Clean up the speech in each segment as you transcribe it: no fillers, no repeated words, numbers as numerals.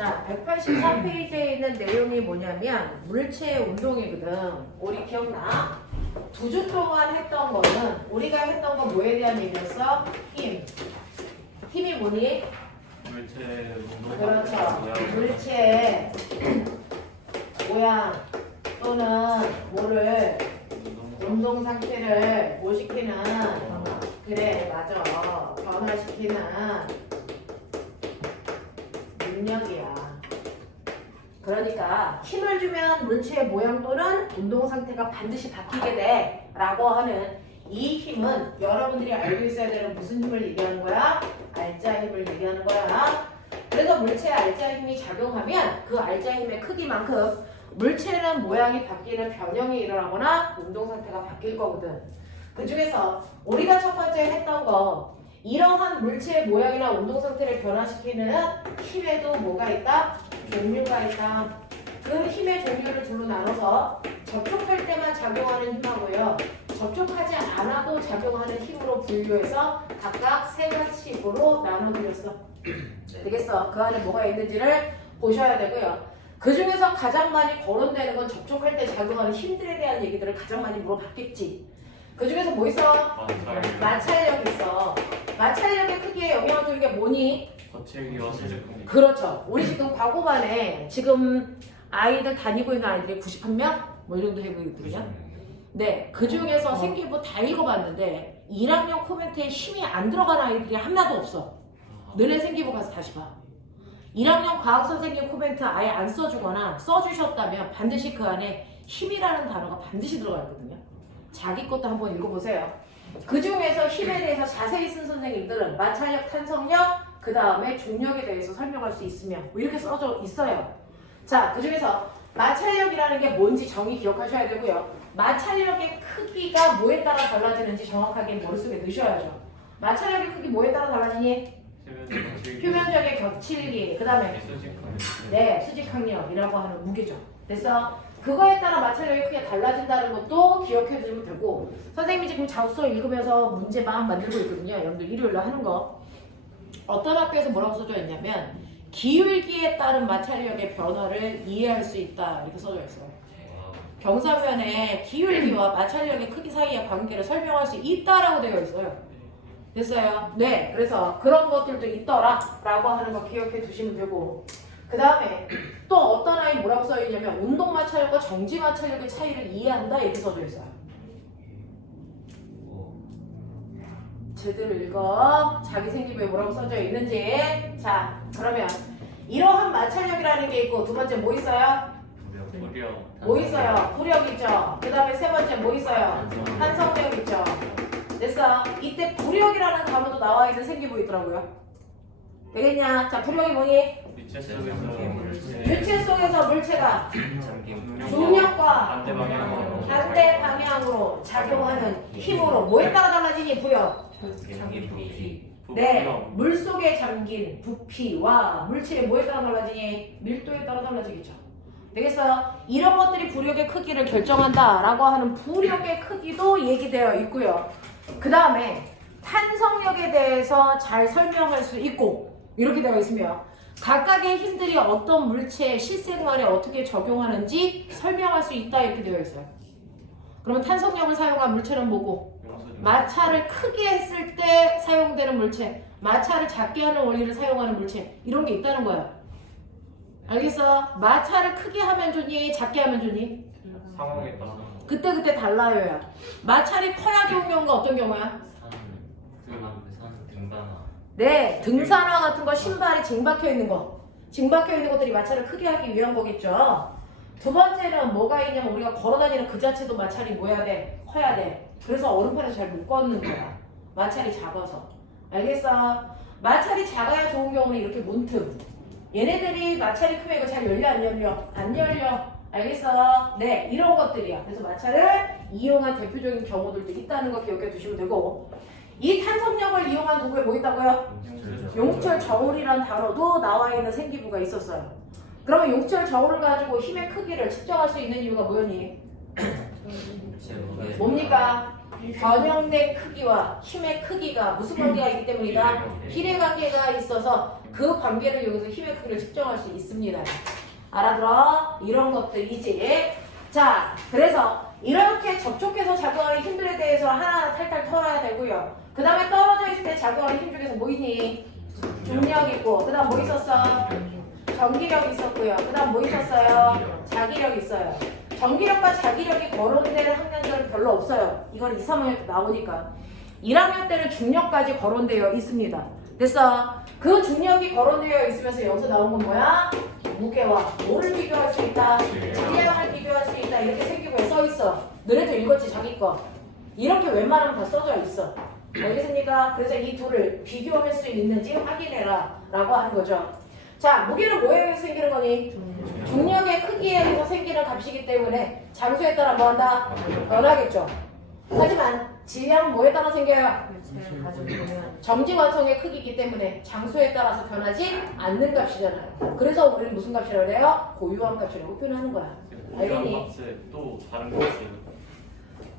자, 184페이지에 있는 내용이 뭐냐면 물체의 운동이거든. 우리 기억나? 2주 동안 했던 거는 우리가 했던 거 뭐에 대한 얘기였어? 힘. 힘이 뭐니? 물체 운동. 그렇죠. 물체의 모양 또는 뭐를 운동 상태를 뭐 시키는 그래 맞아 변화시키는 능력이야. 그러니까 힘을 주면 물체의 모양 또는 운동 상태가 반드시 바뀌게 돼 라고 하는 이 힘은 여러분들이 알고 있어야 되는 무슨 힘을 얘기하는 거야? 알자 힘을 얘기하는 거야. 그래서 물체에 알자 힘이 작용하면 그 알자 힘의 크기만큼 물체는 모양이 바뀌는 변형이 일어나거나 운동 상태가 바뀔 거거든. 그 중에서 우리가 첫 번째 했던 거 이러한 물체의 모양이나 운동 상태를 변화시키는 힘에도 뭐가 있다? 종류가 있다. 그 힘의 종류를 둘로 나눠서 접촉할 때만 작용하는 힘하고요. 접촉하지 않아도 작용하는 힘으로 분류해서 각각 세 가지로 나눠드렸어. 되겠어? 그 안에 뭐가 있는지를 보셔야 되고요. 그 중에서 가장 많이 거론되는 건 접촉할 때 작용하는 힘들에 대한 얘기들을 가장 많이 물어봤겠지. 그 중에서 뭐 있어? 마찰력 있어. 마찰력의 크기에 영향을 주는 게 뭐니? 거칠기와 수직함. 그렇죠. 우리 지금 과거반에 지금 아이들 다니고 있는 아이들이 91명? 뭐 이 정도 해보이거든요. 네, 그 중에서 생기부 다 읽어봤는데 1학년 코멘트에 힘이 안 들어간 아이들이 하나도 없어. 너네 생기부 가서 다시 봐. 1학년 과학선생님 코멘트 아예 안 써주거나 써주셨다면 반드시 그 안에 힘이라는 단어가 반드시 들어가 있거든요. 자기 것도 한번 읽어보세요. 그 중에서 힘에 대해서 자세히 쓴 선생님들은 마찰력, 탄성력, 그 다음에 중력에 대해서 설명할 수 있으며 뭐 이렇게 써져 있어요. 자, 그 중에서 마찰력이라는 게 뭔지 정의 기억하셔야 되고요. 마찰력의 크기가 뭐에 따라 달라지는지 정확하게 머릿속에 넣으셔야죠. 마찰력의 크기 뭐에 따라 달라지니? 표면적의 겹칠기, 그 다음에 네, 수직항력이라고 하는 무게죠. 됐어? 그거에 따라 마찰력이 크게 달라진다는 것도 기억해 두면 되고, 선생님이 지금 자소서 읽으면서 문제 막 만들고 있거든요. 여러분들 일요일에 하는 거. 어떤 학교에서 뭐라고 써져 있냐면 기울기에 따른 마찰력의 변화를 이해할 수 있다 이렇게 써져 있어요. 경사면에 기울기와 마찰력의 크기 사이의 관계를 설명할 수 있다라고 되어 있어요. 됐어요? 네, 그래서 그런 것들도 있더라 라고 하는 거 기억해 두시면 되고, 그 다음에 또 어떤 아이 뭐라고 써있냐면 운동 마찰력과 정지 마찰력의 차이를 이해한다 이렇게 써져 있어요. 제대로 읽어. 자기 생기부에 뭐라고 써져 있는지. 자, 그러면 이러한 마찰력이라는 게 있고, 두 번째 뭐 있어요? 뭐 있어요? 부력 있죠. 그 다음에 세 번째 뭐 있어요? 탄성력 있죠. 됐어. 이때 부력이라는 단어도 나와 있는 생기부 있더라고요. 되겠냐? 자, 부력이 뭐니? 유체 속에서 물체가 중력과 반대 방향으로 작용하는 힘으로 뭐에 따라 달라지니? 부력. 네, 물 속에 잠긴 부피와 물체의 뭐에 따라 달라지니? 밀도에 따라 달라지겠죠. 되겠어? 이런 것들이 부력의 크기를 결정한다라고 하는 부력의 크기도 얘기되어 있고요. 그 다음에 탄성력에 대해서 잘 설명할 수 있고 이렇게 되어 있으며 각각의 힘들이 어떤 물체의 실생활에 어떻게 적용하는지 설명할 수 있다 이렇게 되어 있어요. 그러면 탄성력을 사용한 물체는 뭐고? 마찰을 크게 했을 때 사용되는 물체, 마찰을 작게 하는 원리를 사용하는 물체 이런 게 있다는 거야. 알겠어? 마찰을 크게 하면 좋니? 작게 하면 좋니? 상황에 따라 그때 달라요. 마찰이 커야 좋은 경우가 어떤 경우야? 네, 등산화 같은 거 신발이 징박혀 있는 거. 징박혀 있는 것들이 마찰을 크게 하기 위한 거겠죠. 두 번째는 뭐가 있냐면 우리가 걸어다니는 그 자체도 마찰이 뭐야 돼? 커야 돼. 그래서 얼음판에서 잘 못 걷는 거야. 마찰이 작아서. 알겠어? 마찰이 작아야 좋은 경우는 이렇게 문틈. 얘네들이 마찰이 크면 이거 잘 열려 안 열려? 안 열려. 알겠어? 네, 이런 것들이야. 그래서 마찰을 이용한 대표적인 경우들도 있다는 거 기억해 두시면 되고, 이 탄성력을 이용한 도구에 뭐 있다고요? 용철 저울이라는 단어도 나와 있는 생기부가 있었어요. 그러면 용철 저울을 가지고 힘의 크기를 측정할 수 있는 이유가 뭐였니? 뭡니까? 변형된 크기와 힘의 크기가 무슨 관계가 있기 때문이다? 비례 관계가 있어서 그 관계를 이용해서 힘의 크기를 측정할 수 있습니다. 알아들어? 이런 것들이지. 자, 그래서 이렇게 접촉해서 작용하는 힘들에 대해서 하나하나 탈탈 털어야 되고요. 그 다음에 떨어져 있을 때 작용하는 힘 중에서 뭐 있니? 중력 있고, 그 다음 뭐 있었어? 전기력 있었고요. 그 다음 뭐 있었어요? 자기력 있어요. 전기력과 자기력이 거론된 학년들은 별로 없어요. 이건 2, 3학년 때 나오니까. 1학년 때는 중력까지 거론되어 있습니다. 됐어? 그 중력이 거론되어 있으면서 여기서 나온 건 뭐야? 무게와 뭐를 비교할 수 있다? 질량을 비교할 수 있다. 이렇게 생기부에 써있어. 너네도 읽었지 자기 거. 이렇게 웬만하면 다 써져 있어. 알겠습니까? 그래서 이 둘을 비교할 수 있는지 확인해라 라고 하는 거죠. 자, 무게는 뭐에 의해서 생기는 거니? 중력의 크기에 의해서 생기는 값이기 때문에 장소에 따라 뭐한다? 변하겠죠. 하지만 질량은 뭐에 따라 생겨요? 정지관성의 크기이기 때문에 장소에 따라서 변하지 않는 값이잖아요. 그래서 우리는 무슨 값이라고 해요? 고유한 값이라고 표현하는 거야. 알겠니? 값에 또 다른 거 있어요.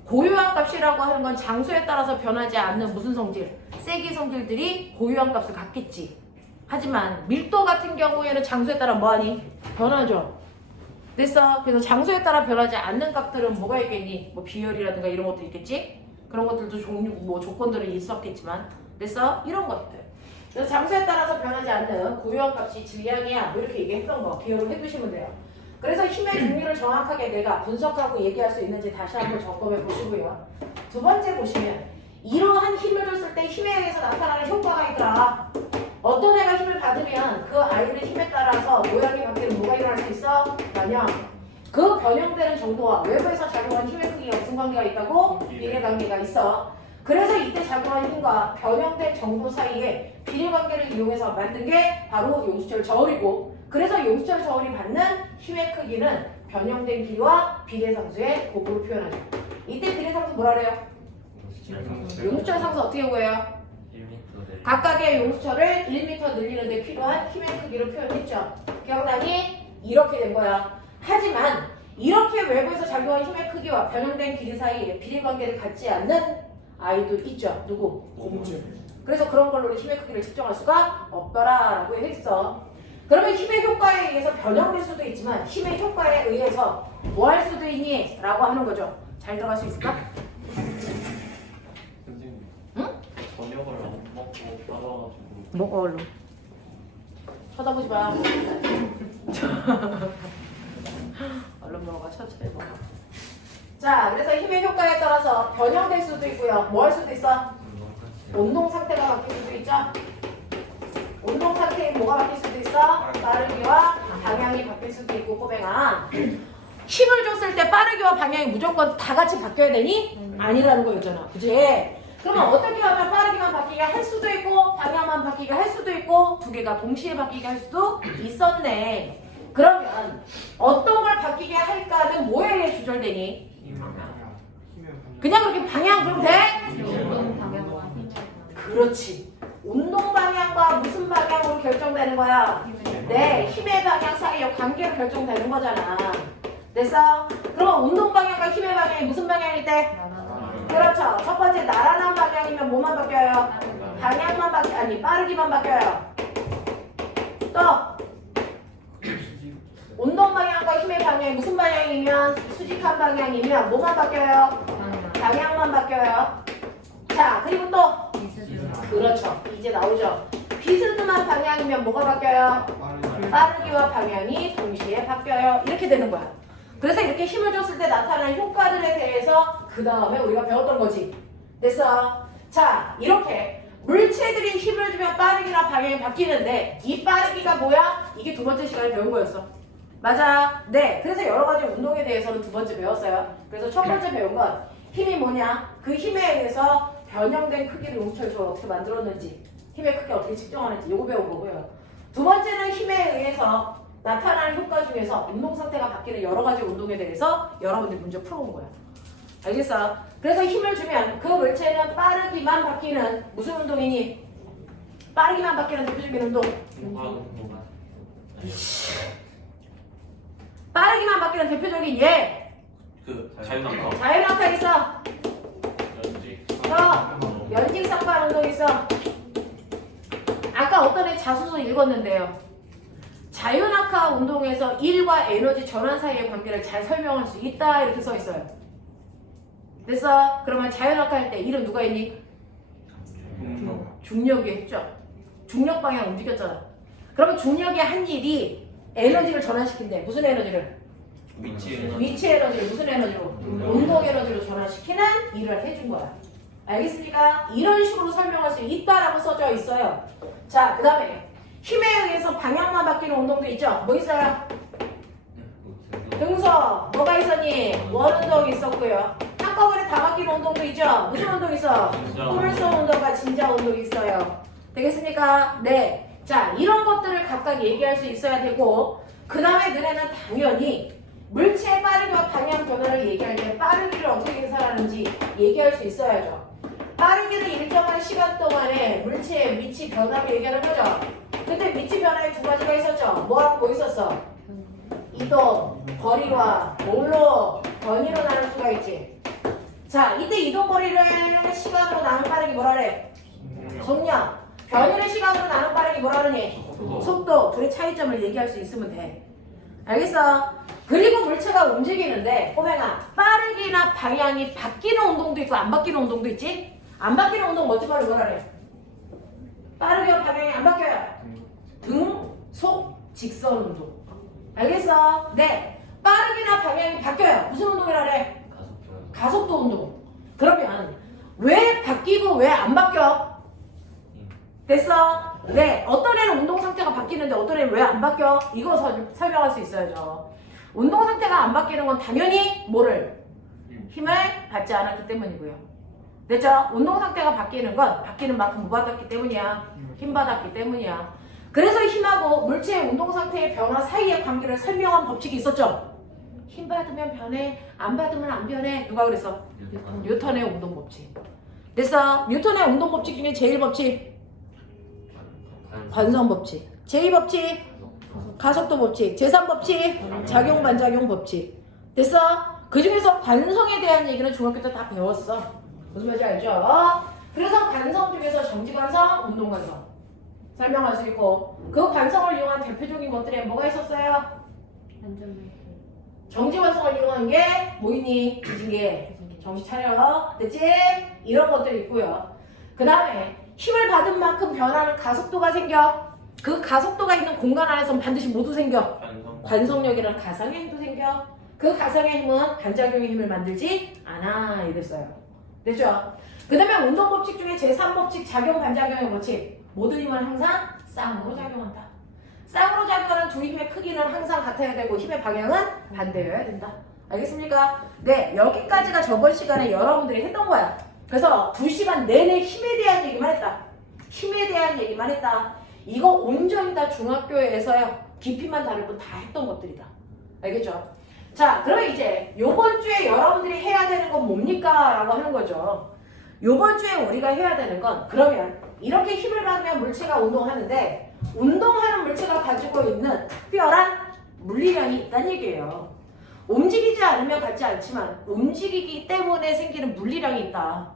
고유한 값이라고 하는 건 장소에 따라서 변하지 않는 무슨 성질? 세기 성질들이 고유한 값을 갖겠지. 하지만 밀도 같은 경우에는 장소에 따라 뭐하니? 변하죠. 됐어? 그래서 장소에 따라 변하지 않는 값들은 뭐가 있겠니? 뭐 비열이라든가 이런 것도 있겠지? 그런 것들도 종류, 뭐 조건들은 있었겠지만 됐어? 이런 것들. 그래서 장소에 따라서 변하지 않는 고유한 값이 질량이야. 뭐 이렇게 얘기했던 거 기억을 해두시면 돼요. 그래서 힘의 종류를 정확하게 내가 분석하고 얘기할 수 있는지 다시 한번 점검해 보시고요. 두 번째 보시면 이러한 힘을 줬을 때 힘에 의해서 나타나는 효과가 있더라. 어떤 애가 힘을 받으면 그 아이들의 힘에 따라서 모양이 바뀌는 뭐가 일어날 수 있어? 변형. 그 변형되는 정도와 외부에서 작용한 힘의 크기가 무슨 관계가 있다고? 비례 관계가 있어. 그래서 이때 작용한 힘과 변형된 정도 사이에 비례 관계를 이용해서 만든 게 바로 용수철 저울이고, 그래서 용수철 저울이 받는 힘의 크기는 변형된 길이와 비례 상수의 곱으로 표현하죠. 이때 비례 상수 뭐라 그래요? 용수철 상수 어떻게 구해요? 각각의 용수철을 1m 늘리는 데 필요한 힘의 크기로 표현했죠. 기억나니? 이렇게 된 거야. 하지만 이렇게 외부에서 작용한 힘의 크기와 변형된 길이 사이에 비례관계를 갖지 않는 아이도 있죠. 누구? 곰줄. 그래서 그런 걸로 우리 힘의 크기를 측정할 수가 없더라 라고 했어. 그러면 힘의 효과에 의해서 변형될 수도 있지만 힘의 효과에 의해서 뭐 할 수도 있니? 라고 하는 거죠. 잘 들어갈 수 있을까? 선생님, 응? 저녁을 안 먹고 따라와가지고 뭐가 얼른 쳐다보지 마. 얼른 먹어. 천천히 먹어. 자, 그래서 힘의 효과에 따라서 변형될 수도 있고요. 뭐 할 수도 있어? 운동 상태가 바뀔 수도 있죠. 운동 상태에 뭐가 바뀔 수도 있어? 빠르기와 방향이 바뀔 수도 있고. 꼬뱅아, 힘을 줬을 때 빠르기와 방향이 무조건 다 같이 바뀌어야 되니? 아니라는 거였잖아. 그치? 그러면 어떻게 하면 빠르게만 바뀌게 할 수도 있고 방향만 바뀌게 할 수도 있고 두 개가 동시에 바뀌게 할 수도 있었네. 그러면 어떤 걸 바뀌게 할까는 뭐에 의해 조절되니? 그냥 그렇게 방향 그럼 돼? 그렇지. 운동 방향과 무슨 방향으로 결정되는 거야? 네, 힘의 방향 사이의 관계로 결정되는 거잖아. 됐어? 그러면 운동 방향과 힘의 방향이 무슨 방향일 때? 그렇죠. 첫 번째 나란한 방향이면 뭐만 바뀌어요? 방향만 바뀌어요. 아니 빠르기만 바뀌어요. 또 운동 방향과 힘의 방향이 무슨 방향이면 수직한 방향이면 뭐만 바뀌어요? 방향만 바뀌어요. 자, 그리고 또 그렇죠. 이제 나오죠. 비스듬한 방향이면 뭐가 바뀌어요? 빠르기와 방향이 동시에 바뀌어요. 이렇게 되는 거야. 그래서 이렇게 힘을 줬을 때 나타나는 효과들에 대해서 그 다음에 우리가 배웠던 거지. 됐어? 자, 이렇게 물체들이 힘을 주면 빠르기나 방향이 바뀌는데 이 빠르기가 뭐야? 이게 두 번째 시간에 배운 거였어. 맞아? 네. 그래서 여러 가지 운동에 대해서는 두 번째 배웠어요. 그래서 첫 번째 배운 건 힘이 뭐냐? 그 힘에 의해서 변형된 크기를 용수철 어떻게 만들었는지, 힘의 크기 어떻게 측정하는지 이거 배운 거고요. 두 번째는 힘에 의해서 나타나는 효과 중에서 운동 상태가 바뀌는 여러 가지 운동에 대해서 여러분들 문제 풀어온 거야. 알겠어? 그래서 힘을 주면 그 물체는 빠르기만 바뀌는 무슨 운동이니? 빠르기만 바뀌는 대표적인 운동. 빠르기만 바뀌는 대표적인 예. 그 자유낙하. 자유낙하 있어. 있어. 연직상반 운동 있어. 아까 어떤 애 자소서 읽었는데요. 자유낙하 운동에서 일과 에너지 전환 사이의 관계를 잘 설명할 수 있다 이렇게 써 있어요. 됐어? 그러면 자유낙하 할 때 일은 누가 했니? 중력이 했죠. 중력 방향 움직였잖아. 그러면 중력이 한 일이 에너지를 전환시킨대. 무슨 에너지를? 위치 에너지를 무슨 에너지로? 운동 에너지로 전환시키는 일을 해준 거야. 알겠습니까? 이런 식으로 설명할 수 있다라고 써져 있어요. 자, 그 다음에 힘에 의해서 방향만 바뀌는 운동도 있죠? 뭐 있어요? 등서 뭐가 있었니? 원운동 있었고요. 한꺼번에 다 바뀌는 운동도 있죠? 무슨 운동 있어? 포물선 운동과 진자 운동 있어요. 되겠습니까? 네. 자, 이런 것들을 각각 얘기할 수 있어야 되고, 그 다음에 너네는 당연히 물체의 빠르기와 방향 변화를 얘기할 때 빠르기를 어떻게 계산하는지 얘기할 수 있어야죠. 빠르기는 일정한 시간 동안에 물체의 위치 변화를 얘기하는 거죠. 근데 위치 변화에 두 가지가 있었죠. 뭐하고 뭐 있었어? 이동, 거리와 뭘로 변이로 나눌 수가 있지. 자, 이때 이동 거리를 시간으로 나눈 빠르기 뭐라 그래? 속력. 변이를 시간으로 나눈 빠르기 뭐라 그러니? 속도. 둘의 차이점을 얘기할 수 있으면 돼. 알겠어? 그리고 물체가 움직이는데 꼬맹아, 빠르기나 방향이 바뀌는 운동도 있고 안 바뀌는 운동도 있지? 안 바뀌는 운동 멋지 말로 뭐라 그래? 빠르기와 방향이 안 바뀌어요. 등, 속, 직선 운동. 알겠어? 네. 빠르기나 방향이 바뀌어요. 무슨 운동이라 그래? 가속도 운동. 그러면 왜 바뀌고 왜 안 바뀌어? 됐어? 네. 어떤 애는 운동 상태가 바뀌는데 어떤 애는 왜 안 바뀌어? 이거 설명할 수 있어야죠. 운동 상태가 안 바뀌는 건 당연히 뭐를? 힘을 받지 않았기 때문이고요. 됐죠? 운동 상태가 바뀌는 건 바뀌는 만큼 뭐 받았기 때문이야? 힘 받았기 때문이야. 그래서 힘하고 물체의 운동 상태의 변화 사이의 관계를 설명한 법칙이 있었죠? 힘 받으면 변해, 안 받으면 안 변해. 누가 그랬어? 뉴턴의 운동 법칙. 됐어? 뉴턴의 운동 법칙 중에 제1법칙 관성 법칙, 제2법칙 가속도 법칙, 제3법칙 작용 반작용 법칙. 됐어? 그 중에서 관성에 대한 얘기는 중학교 때 다 배웠어. 무슨 말인지 알죠? 그래서 관성 중에서 정지관성, 운동관성 설명할 수 있고, 그 관성을 이용한 대표적인 것들이 뭐가 있었어요? 정지관성을 이용한 게 뭐이니? 기진계, 정신 차려. 됐지? 이런 것들이 있고요. 그 다음에 힘을 받은 만큼 변하는 가속도가 생겨. 그 가속도가 있는 공간 안에서는 반드시 모두 생겨. 관성력이라는 가상의 힘도 생겨. 그 가상의 힘은 반작용의 힘을 만들지 않아. 이랬어요. 됐죠? 그 다음에 운동법칙 중에 제3법칙 작용 반작용의 법칙. 모든 힘은 항상 쌍으로 작용한다. 쌍으로 작용하는 두 힘의 크기는 항상 같아야 되고 힘의 방향은 반대여야 된다. 알겠습니까? 네, 여기까지가 저번 시간에 여러분들이 했던 거야. 그래서 2시간 내내 힘에 대한 얘기만 했다. 힘에 대한 얘기만 했다. 이거 온전히 다 중학교에서요. 깊이만 다를 뿐 다 했던 것들이다. 알겠죠? 자, 그러면 이제 요번 주에 여러분들이 해야 되는 건 뭡니까? 라고 하는 거죠. 요번 주에 우리가 해야 되는 건 그러면 이렇게 힘을 받으면 물체가 운동하는데 운동하는 물체가 가지고 있는 특별한 물리량이 있다는 얘기예요. 움직이지 않으면 같지 않지만 움직이기 때문에 생기는 물리량이 있다.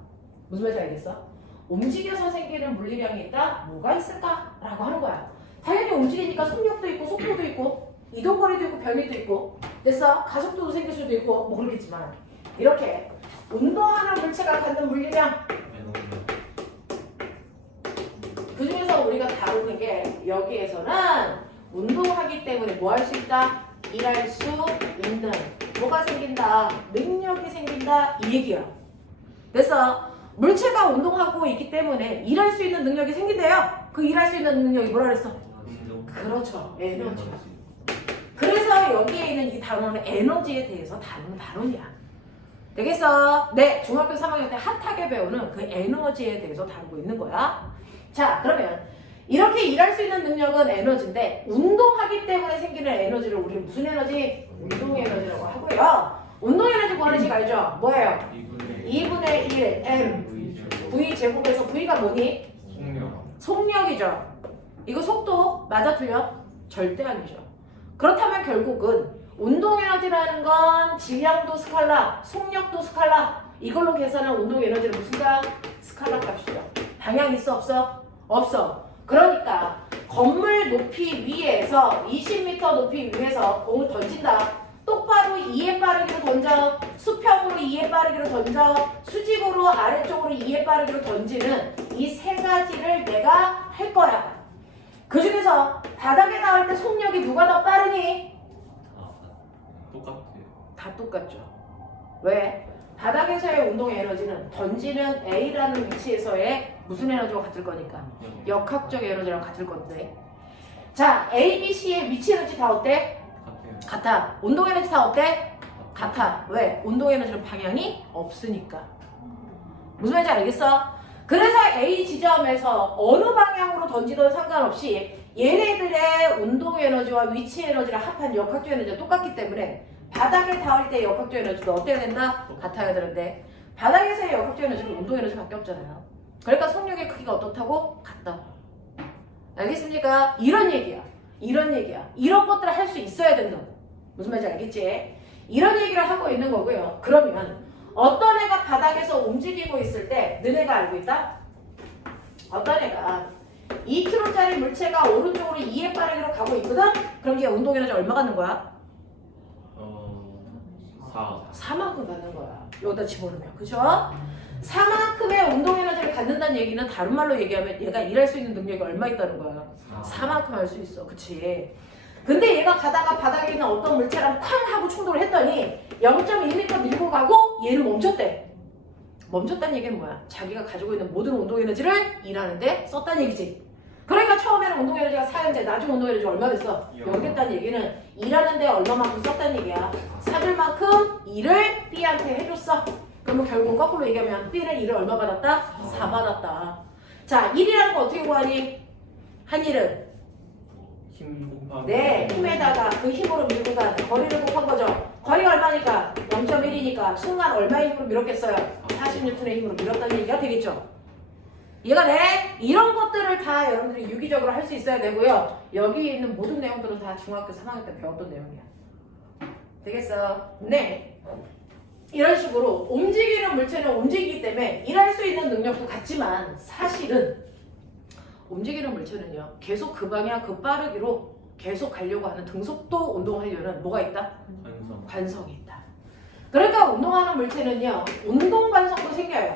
무슨 말인지 알겠어? 움직여서 생기는 물리량이 있다? 뭐가 있을까? 라고 하는 거야. 당연히 움직이니까 속력도 있고 속도도 있고 이동거리도 있고 변이도 있고 됐어? 가속도도 생길 수도 있고 뭐 그렇겠지만 이렇게 운동하는 물체가 갖는 물리량 그 중에서 우리가 다루는 게 여기에서는 운동하기 때문에 뭐 할 수 있다? 일할 수 있는 뭐가 생긴다? 능력이 생긴다? 이 얘기야. 그래서 물체가 운동하고 있기 때문에 일할 수 있는 능력이 생긴대요. 그 일할 수 있는 능력이 뭐라 그랬어? 그렇죠. 에너지. 그래서 여기에 있는 이 단어는 에너지에 대해서 다루는 단원이야. 되겠어? 네, 중학교 3학년 때 핫하게 배우는 그 에너지에 대해서 다루고 있는 거야. 자, 그러면 이렇게 일할 수 있는 능력은 에너지인데 운동하기 때문에 생기는 에너지를 우리는 무슨 에너지? 운동 에너지라고 하고요. 운동 에너지 구하는 식 알죠? 뭐예요? 2분의 1 m v 제곱에서 v가 뭐니? 속력이죠. 이거 속도 맞아 틀려? 절대 아니죠. 그렇다면 결국은 운동 에너지라는 건 질량도 스칼라, 속력도 스칼라, 이걸로 계산한 운동 에너지는 무슨 값? 스칼라 값이죠. 방향 있어 없어? 없어. 그러니까 건물 높이 위에서 20m 높이 위에서 공을 던진다. 똑바로 2의 빠르기로 던져, 수평으로 2의 빠르기로 던져, 수직으로 아래쪽으로 2의 빠르기로 던지는 이 세 가지를 내가 할 거야. 그 중에서 바닥에 닿을 때 속력이 누가 더 빠르니? 똑같아요. 다 똑같죠. 왜? 바닥에서의 운동 에너지는 던지는 A라는 위치에서의 무슨 에너지와 같을 거니까 역학적 에너지랑 같을 건데. 자, A, B, C의 위치 에너지 다 어때? 같아요. 같아. 운동 에너지 다 어때? 같아. 왜? 운동 에너지는 방향이 없으니까. 무슨 말인지 알겠어? 그래서 A 지점에서 어느 방향으로 던지든 상관없이 얘네들의 운동 에너지와 위치 에너지를 합한 역학적 에너지가 똑같기 때문에 바닥에 닿을 때 역학적 에너지도 어때야 된다? 같아야 되는데 바닥에서의 역학적 에너지는 운동 에너지밖에 없잖아요. 그러니까 속력의 크기가 어떻다고? 같다. 알겠습니까? 이런 얘기야. 이런 얘기야. 이런 것들을 할 수 있어야 된다고. 무슨 말인지 알겠지? 이런 얘기를 하고 있는 거고요. 그러면 어떤 애가 바닥에서 움직이고 있을 때 너네가 알고 있다? 어떤 애가 2kg짜리 물체가 오른쪽으로 2의 빠르기로 가고 있거든? 그럼 얘 운동 에너지 얼마 갖는 거야? 4. 4만큼 갖는 거야. 여기다 집어넣으면. 그죠? 4만큼의 운동 에너지를 갖는다는 얘기는 다른 말로 얘기하면 얘가 일할 수 있는 능력이 얼마 있다는 거야? 4만큼 할 수 있어. 그치? 근데 얘가 가다가 바닥에 있는 어떤 물체랑 쾅 하고 충돌을 했더니 0.1m 밀고 가고 얘는 멈췄대. 멈췄다는 얘기는 뭐야? 자기가 가지고 있는 모든 운동 에너지를 일하는데 썼다는 얘기지. 그러니까 처음에는 운동 에너지가 4였는데 나중 운동 에너지 얼마 됐어? 0 됐다는 얘기는 일하는데 얼마만큼 썼다는 얘기야. 사줄 만큼 일을 B한테 해줬어. 그러면 결국 거꾸로 얘기하면 B는 일을 얼마 받았다? 4 받았다. 자, 1이라는 거 어떻게 구하니? 한 일은 힘 곱하기. 네, 힘에다가 그 힘으로 밀고 간 거리를 곱한 거죠. 거리가 얼마니까? 0.1이니까 순간 얼마의 힘으로 밀었겠어요? 40N의 힘으로 밀었다는 얘기가 되겠죠. 이해가 돼? 이런 것들을 다 여러분들이 유기적으로 할 수 있어야 되고요. 여기 있는 모든 내용들은 다 중학교 3학년 때 배웠던 내용이야. 되겠어? 네. 이런 식으로 움직이는 물체는 움직이기 때문에 일할 수 있는 능력도 같지만 사실은 움직이는 물체는요. 계속 그 방향, 그 빠르기로 계속 가려고 하는 등속도 운동하려는 뭐가 있다? 관성. 관성이 있다. 그러니까 운동하는 물체는요. 운동 관성도 생겨요.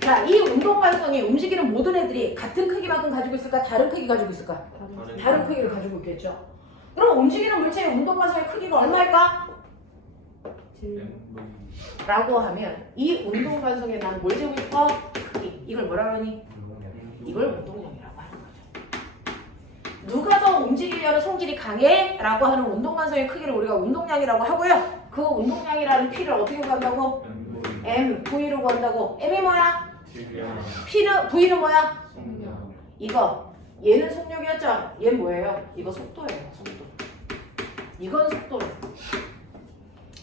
자, 이 운동 관성이 움직이는 모든 애들이 같은 크기만큼 가지고 있을까? 다른 크기 가지고 있을까? 다른 크기를 가지고 있겠죠. 그럼 움직이는 물체의 운동 관성의 크기가 얼마일까? 라고 하면 이 운동 관성에 난 뭘 재고 싶어? 크기. 이걸 뭐라 그러니? 이걸 운동량이라고 하는 거죠. 누가 더 움직이려는 성질이 강해? 라고 하는 운동 관성의 크기를 우리가 운동량이라고 하고요. 그 운동량이라는 P를 어떻게 구한다고? M, V로 구한다고. M이 뭐야? P는, V는 뭐야? 이거. 얘는 속력이었죠? 얘는 뭐예요? 이거 속도예요. 속도. 이건 속도예요.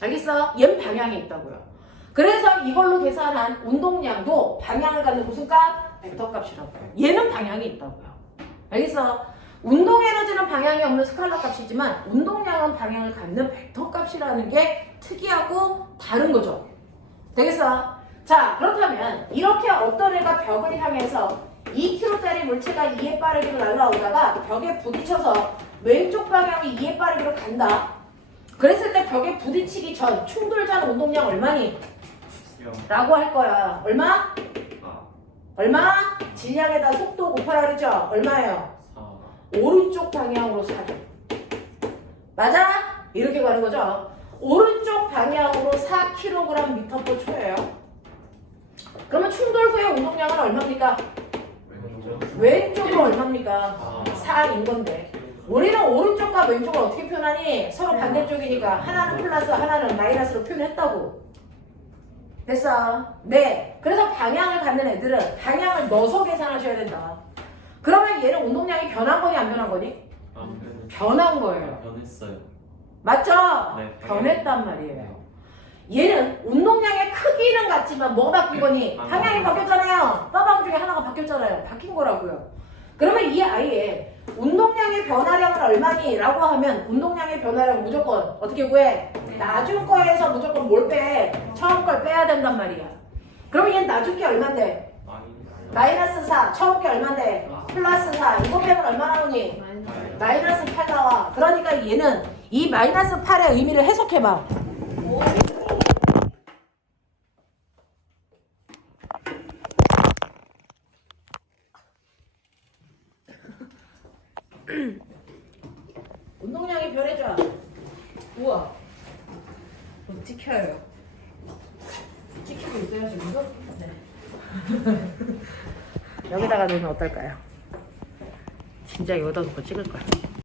알겠어? 얘는 방향이 있다고요. 그래서 이걸로 계산한 운동량도 방향을 갖는 무슨 값? 벡터 값이라고 해요. 얘는 방향이 있다고요. 알겠어? 운동 에너지는 방향이 없는 스칼라 값이지만 운동량은 방향을 갖는 벡터 값이라는 게 특이하고 다른 거죠. 되겠어? 자, 그렇다면 이렇게 어떤 애가 벽을 향해서 2kg짜리 물체가 2의 빠르기로 날아오다가 벽에 부딪혀서 왼쪽 방향이 2의 빠르기로 간다. 그랬을 때 벽에 부딪히기 전 충돌 전 운동량 얼마니? 라고 할 거야. 얼마? 얼마? 질량에다 속도 곱하라 그랬죠? 얼마예요? 4. 오른쪽 방향으로 4죠. 맞아? 이렇게 가는 거죠. 오른쪽 방향으로 4kg/m/초예요. 그러면 충돌 후의 운동량은 얼마입니까? 왼쪽으로 얼마입니까? 4인 건데 우리는 오른쪽과 왼쪽을 어떻게 표현하니? 서로 반대쪽이니까 하나는 플러스 하나는 마이너스로 표현했다고. 됐어? 네. 그래서 방향을 갖는 애들은 방향을 넣어서 계산하셔야 된다. 그러면 얘는 운동량이 변한 거니 안 변한 거니? 변한 거예요. 변했어요. 맞죠? 네. 변했단 말이에요. 얘는 운동량의 크기는 같지만 뭐가 바뀐 거니? 방향이 바뀌었잖아요. 빠방 중에 하나가 바뀌었잖아요. 바뀐 거라고요. 그러면 이 아이의 운동량의 변화량은 얼마니? 라고 하면 운동량의 변화량 무조건 어떻게 구해? 나중 거에서 무조건 뭘 빼? 처음 걸 빼야 된단 말이야. 그러면 얘는 나중 게 얼만데? 마이너스 4. 처음 게 얼만데? 플러스 4. 이거 빼면 얼마 나오니? 마이너스 8 나와. 그러니까 얘는 이 마이너스 8의 의미를 해석해봐. 운동량이 변해져. 우와. 찍혀요. 찍히고 있어요 지금도? 네. 여기다가 놓으면 어떨까요? 진짜 여기다 놓고 찍을 거야.